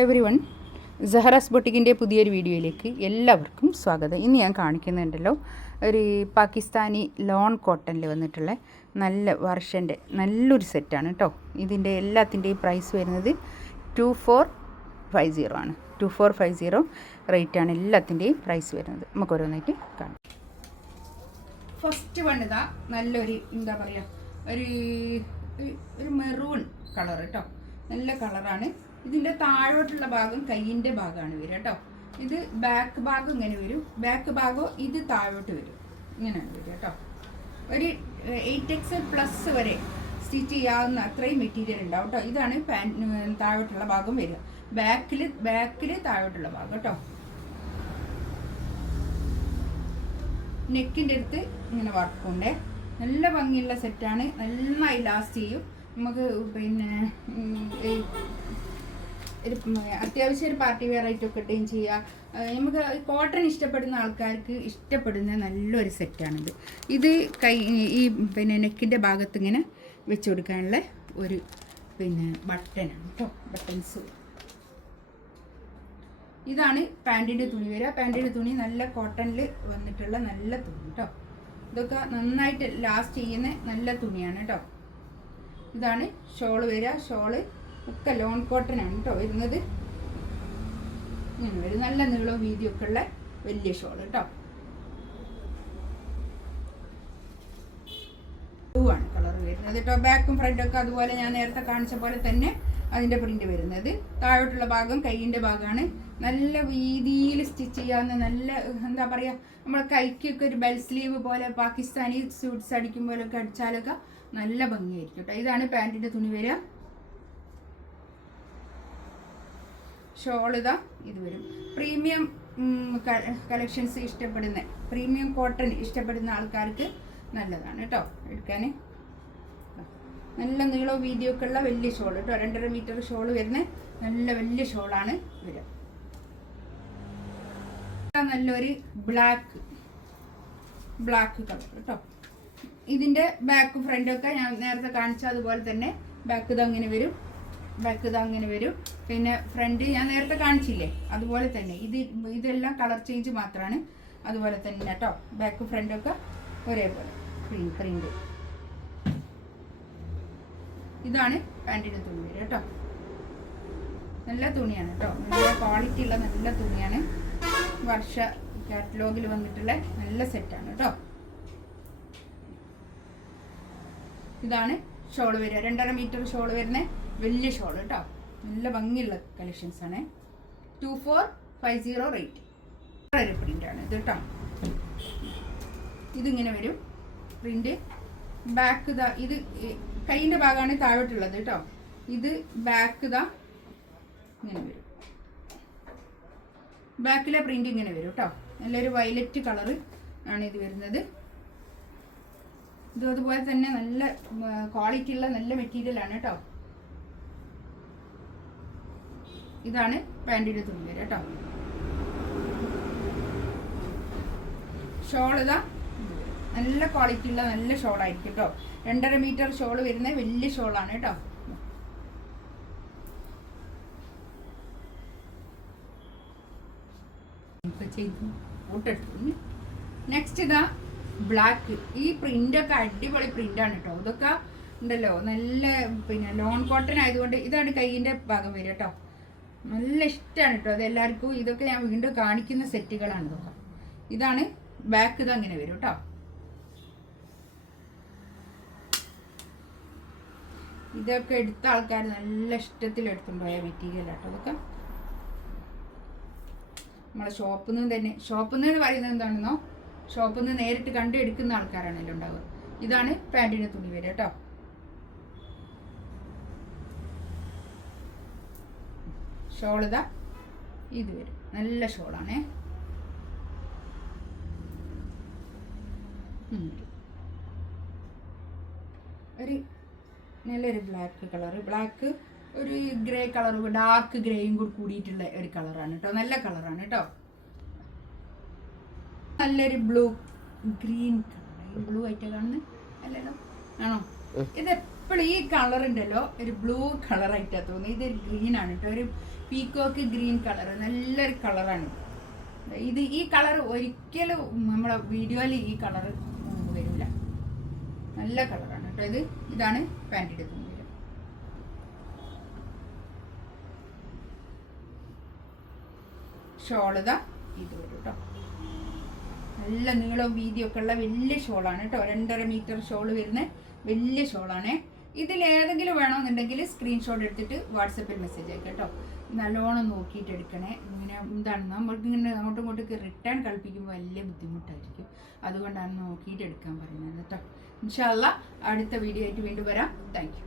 Everyone, സഹറാസ് ബൊട്ടിക്കിൻ്റെ പുതിയൊരു വീഡിയോയിലേക്ക് എല്ലാവർക്കും സ്വാഗതം. ഇന്ന് ഞാൻ കാണിക്കുന്നുണ്ടല്ലോ ഒരു പാകിസ്ഥാനി ലോൺ കോട്ടണിൽ വന്നിട്ടുള്ള നല്ല വർഷൻ്റെ നല്ലൊരു സെറ്റാണ് കേട്ടോ. ഇതിൻ്റെ എല്ലാത്തിൻ്റെയും പ്രൈസ് വരുന്നത് 2450 ആണ്. 2450 റേറ്റാണ് എല്ലാത്തിൻ്റെയും പ്രൈസ് വരുന്നത്. നമുക്ക് ഓരോന്നായിട്ട് കാണാം. ഫസ്റ്റ് വൺ ഇതാ നല്ലൊരു എന്താ പറയുക ഒരു മെറൂൺ കളർ കേട്ടോ. നല്ല കളറാണ്. ഇതിൻ്റെ താഴോട്ടുള്ള ഭാഗം കയ്യിൻ്റെ ഭാഗമാണ് വരിക കേട്ടോ. ഇത് ബാക്ക് ഭാഗം ഇങ്ങനെ വരും, ബാക്ക് ഭാഗം ഇത് താഴോട്ട് വരും, ഇങ്ങനെയാണ് വരിക കേട്ടോ. ഒരു 8XL+ വരെ സ്റ്റിച്ച് ചെയ്യാവുന്ന അത്രയും മെറ്റീരിയൽ ഉണ്ടാവും കേട്ടോ. ഇതാണ് താഴോട്ടുള്ള ഭാഗം വരിക, ബാക്കിൽ താഴോട്ടുള്ള ഭാഗം കേട്ടോ. നെക്കിൻ്റെ അടുത്ത് ഇങ്ങനെ വർക്കുണ്ട്. നല്ല ഭംഗിയുള്ള സെറ്റാണ്, നന്നായി ലാസ്റ്റ് ചെയ്യും. നമുക്ക് പിന്നെ അത്യാവശ്യം ഒരു പാർട്ടി വെയർ ആയിട്ടൊക്കെ ഇടുകയും ചെയ്യാം. നമുക്ക് കോട്ടൺ ഇഷ്ടപ്പെടുന്ന ആൾക്കാർക്ക് ഇഷ്ടപ്പെടുന്ന നല്ലൊരു സെറ്റാണിത്. ഇത് ഈ പിന്നെ നെക്കിൻ്റെ ഭാഗത്ത് ഇങ്ങനെ വെച്ച് കൊടുക്കാനുള്ള ഒരു ബട്ടനാണ് കേട്ടോ, ബട്ടൺസ്. ഇതാണ് പാൻറ്റിൻ്റെ തുണി വരിക. പാൻറ്റിൻ്റെ തുണി നല്ല കോട്ടണിൽ വന്നിട്ടുള്ള നല്ല തുണി കേട്ടോ. ഇതൊക്കെ നന്നായിട്ട് ലാസ്റ്റ് ചെയ്യുന്ന നല്ല തുണിയാണ് കേട്ടോ. ഇതാണ് ഷോള് വരിക. ഷോള് ഒക്കെ ലോൺ കോട്ടൺ ആണ് കേട്ടോ വരുന്നത്. ഇങ്ങനെ വരും, നല്ല നീളവും വീതിയൊക്കെ ഉള്ള വലിയ ഷോൾ കേട്ടോ. ബ്ലൂ ആണ് കളർ വരുന്നത് കേട്ടോ. ബാക്കും ഫ്രണ്ടൊക്കെ അതുപോലെ ഞാൻ നേരത്തെ കാണിച്ച പോലെ തന്നെ അതിൻ്റെ പ്രിന്റ് വരുന്നത്. താഴോട്ടുള്ള ഭാഗം കൈയിൻ്റെ ഭാഗമാണ്. നല്ല വീതിയിൽ സ്റ്റിച്ച് ചെയ്യാവുന്ന നല്ല എന്താ പറയുക, നമ്മളെ കൈക്കൊക്കെ ഒരു ബെൽ സ്ലീവ് പോലെ പാകിസ്ഥാനി സ്യൂട്ട്സ് അടിക്കുമ്പോഴൊക്കെ അടിച്ചാലൊക്കെ നല്ല ഭംഗിയായിരിക്കും കേട്ടോ. ഇതാണ് പാൻറ്റിൻ്റെ തുണി വരിക. ഷോൾ ഇതാ ഇത് വരും. പ്രീമിയം കളക്ഷൻസ് ഇഷ്ടപ്പെടുന്ന, പ്രീമിയം കോട്ടൺ ഇഷ്ടപ്പെടുന്ന ആൾക്കാർക്ക് നല്ലതാണ് കേട്ടോ എടുക്കാൻ. നല്ല നീളവും വീതിയൊക്കെ ഉള്ള വലിയ ഷോൾ കേട്ടോ. 2.5 മീറ്റർ ഷോൾ വരുന്ന നല്ല വലിയ ഷോളാണ് വരിക. നല്ലൊരു ബ്ലാക്ക് കളർ കേട്ടോ. ഇതിൻ്റെ ബാക്ക് ഫ്രണ്ടൊക്കെ ഞാൻ നേരത്തെ കാണിച്ച അതുപോലെ തന്നെ ബാക്ക് ഇത് അങ്ങനെ വരും, ബാക്ക് ഇത് അങ്ങനെ വരും. പിന്നെ ഫ്രണ്ട് ഞാൻ നേരത്തെ കാണിച്ചില്ലേ അതുപോലെ തന്നെ. ഇതെല്ലാം കളർ ചേഞ്ച് മാത്രമാണ്, അതുപോലെ തന്നെ കേട്ടോ. ബാക്ക് ഫ്രണ്ടൊക്കെ ഒരേപോലെ പ്രിന്റ്. ഇതാണ് പാൻറ്റിൻ്റെ തുണി വരിക കേട്ടോ. നല്ല തുണിയാണ് കേട്ടോ, നല്ല ക്വാളിറ്റി ഉള്ള നല്ല തുണിയാണ്. വർഷ കാറ്റലോഗിൽ വന്നിട്ടുള്ള നല്ല സെറ്റാണ് കേട്ടോ. ഇതാണ് ഷോള് വരിക. 2.5 മീറ്റർ ഷോള് വരുന്ന വലിയ ഷോള് കേട്ടോ. നല്ല ഭംഗിയുള്ള കളക്ഷൻസ് ആണ്. 2450 റേറ്റ്. വളരെ പ്രിൻ്റാണ് ഇത് കേട്ടോ. ഇതിങ്ങനെ വരും പ്രിൻ്റ്. ബാക്ക് ഇതാ ഇത് കൈയിൻ്റെ ഭാഗമാണ് താഴോട്ടുള്ളത് കേട്ടോ. ഇത് ബാക്ക് ഇതാ ഇങ്ങനെ വരും, ബാക്കിലെ പ്രിൻ്റ് ഇങ്ങനെ വരും കേട്ടോ. നല്ലൊരു വയലറ്റ് കളറ് ആണ് ഇത് വരുന്നത്. ഇതും അതുപോലെ തന്നെ നല്ല ക്വാളിറ്റി ഉള്ള നല്ല മെറ്റീരിയൽ ആണ് കേട്ടോ. ഇതാണ് പാൻറ്റിൻ്റെ തുണി വരിക കേട്ടോ. ഷോൾ ഇതാ നല്ല ക്വാളിറ്റി ഉള്ള നല്ല ഷോളായിരിക്കും കേട്ടോ. 2.5 മീറ്റർ ഷോൾ വരുന്ന വലിയ ഷോളാണ് കേട്ടോ. നെക്സ്റ്റ് ഇതാ ബ്ലാക്ക്. ഈ പ്രിൻ്റൊക്കെ അടിപൊളി പ്രിൻ്റാണ് കേട്ടോ. ഇതൊക്കെ ഉണ്ടല്ലോ നല്ല ലോൺ കോട്ടൺ ആയതുകൊണ്ട് ഇതാണ് കൈയിൻ്റെ ഭാഗം വരിക കേട്ടോ. നല്ല ഇഷ്ടമാണ് കേട്ടോ അതെല്ലാവർക്കും. ഇതൊക്കെ ഞാൻ വീണ്ടും കാണിക്കുന്ന സെറ്റുകളാണ് ഇതൊക്കെ. ഇതാണ് ബാക്ക് ഇത് അങ്ങനെ വരും കേട്ടോ. ഇതൊക്കെ എടുത്ത ആൾക്കാർ നല്ല ഇഷ്ടത്തിൽ എടുത്തുകൊണ്ട് പോയ മെറ്റീരിയൽ ആട്ടോ ഇതൊക്കെ. നമ്മളെ ഷോപ്പിൽ നിന്ന് തന്നെ, ഷോപ്പിൽ നിന്ന് പറയുന്നത് എന്താണെന്നോ, ഷോപ്പിൽ നിന്ന് നേരിട്ട് കണ്ട് എടുക്കുന്ന ആൾക്കാരാണല്ലോ ഉണ്ടാവുക. ഇതാണ് പാൻറ്റിൻ്റെ തുണി വരിക കേട്ടോ. ഷോളിതാ ഇത് വരും, നല്ല ഷോളാണേ. ഒരു നല്ലൊരു ബ്ലാക്ക് കളറ്, ബ്ലാക്ക് ഒരു ഗ്രേ കളറും ഡാർക്ക് ഗ്രേയും കൂടി കൂടിയിട്ടുള്ള ഒരു കളറാണ് കേട്ടോ. നല്ല കളറാണ് കേട്ടോ. നല്ലൊരു ബ്ലൂ ഗ്രീൻ കളർ. ബ്ലൂ ആയിട്ട് കാണുന്നത് അല്ലല്ലോ, ആണോ? ഇത് ഇപ്പോൾ ഈ കളർ ഉണ്ടല്ലോ ഒരു ബ്ലൂ കളറായിട്ടാണ് തോന്നുന്നത്. ഇതൊരു ഗ്രീനാണ് കേട്ടോ, ഒരു പീക്കോക്ക് ഗ്രീൻ കളർ, നല്ലൊരു കളറാണ് ഇത്. ഈ കളർ ഒരിക്കലും നമ്മളെ വീഡിയോയിൽ ഈ കളർ വരില്ല, നല്ല കളറാണ് കേട്ടോ. ഇതാണ് പാൻറ് എടുക്കുന്നത്. ഷോളിതാ ഇത് വരും കേട്ടോ, നല്ല നീളവും വീതിയൊക്കെ ഉള്ള വലിയ ഷോളാണ് കേട്ടോ. 2.5 മീറ്റർ ഷോൾ വരുന്ന വലിയ ഷോളാണ്. ഇതിലേതെങ്കിലും വേണമെന്നുണ്ടെങ്കിൽ സ്ക്രീൻഷോട്ട് എടുത്തിട്ട് വാട്സപ്പിൽ മെസ്സേജ് അയക്കാം കേട്ടോ. നല്ലോണം നോക്കിയിട്ട് എടുക്കണേ. ഇങ്ങനെ എന്താണ് നമ്മൾക്ക് ഇങ്ങനെ അങ്ങോട്ടും ഇങ്ങോട്ടേക്ക് റിട്ടേൺ കളിപ്പിക്കുമ്പോൾ വലിയ ബുദ്ധിമുട്ടായിരിക്കും, അതുകൊണ്ടാണ് നോക്കിയിട്ട് എടുക്കാൻ പറയുന്നത് കേട്ടോ. ഇൻഷാ അല്ലാഹ് അടുത്ത വീഡിയോ ആയിട്ട് വീണ്ടും വരാം. Thank you.